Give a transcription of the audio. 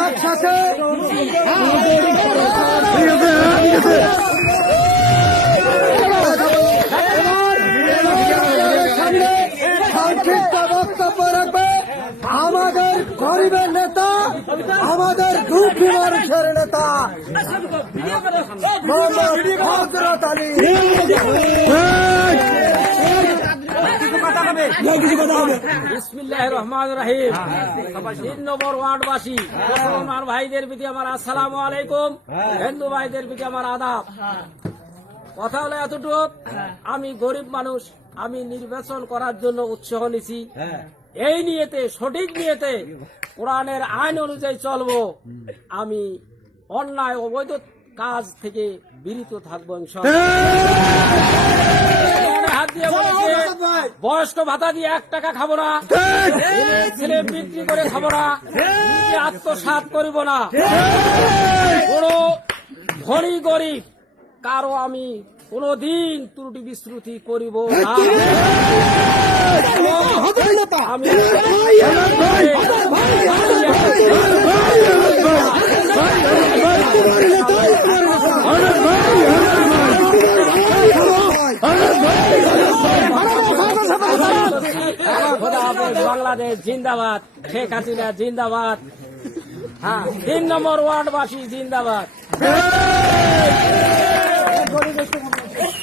একসাথে। সামনে সংক্ষিপ্ত বক্তব্য রাখবে আমাদের গরিবের নেতা আমাদের দুঃখী মানুষের নেতা মুসলমান ভাইদের প্রতি আমার আসসালামু আলাইকুম, হিন্দু ভাইদের প্রতি আমার আদাব। কথা হলো এতটুকু, আমি গরিব মানুষ, আমি নির্বাচন করার জন্য উৎসাহ নিছি। এই নিয়েতে, সঠিক নিয়েতে, কোরআনের আইন অনুযায়ী চলবো। আমি অন্যায়, অবৈধ কাজ থেকে বিরত থাকব, ইনশাআল্লাহ। বয়স্ক ভাতা দিয়ে এক টাকা খাব না ছেলে বিক্রি করে খাব না আত্মসাত করিব না কোন ধনী গরিব কারও আমি কোনদিন ত্রুটি বিশ্রুতি করিব না আমি বাংলাদেশ জিন্দাবাদ শেখ হাসিনা জিন্দাবাদ। হ্যাঁ তিন নম্বর ওয়ার্ডবাসী জিন্দাবাদ।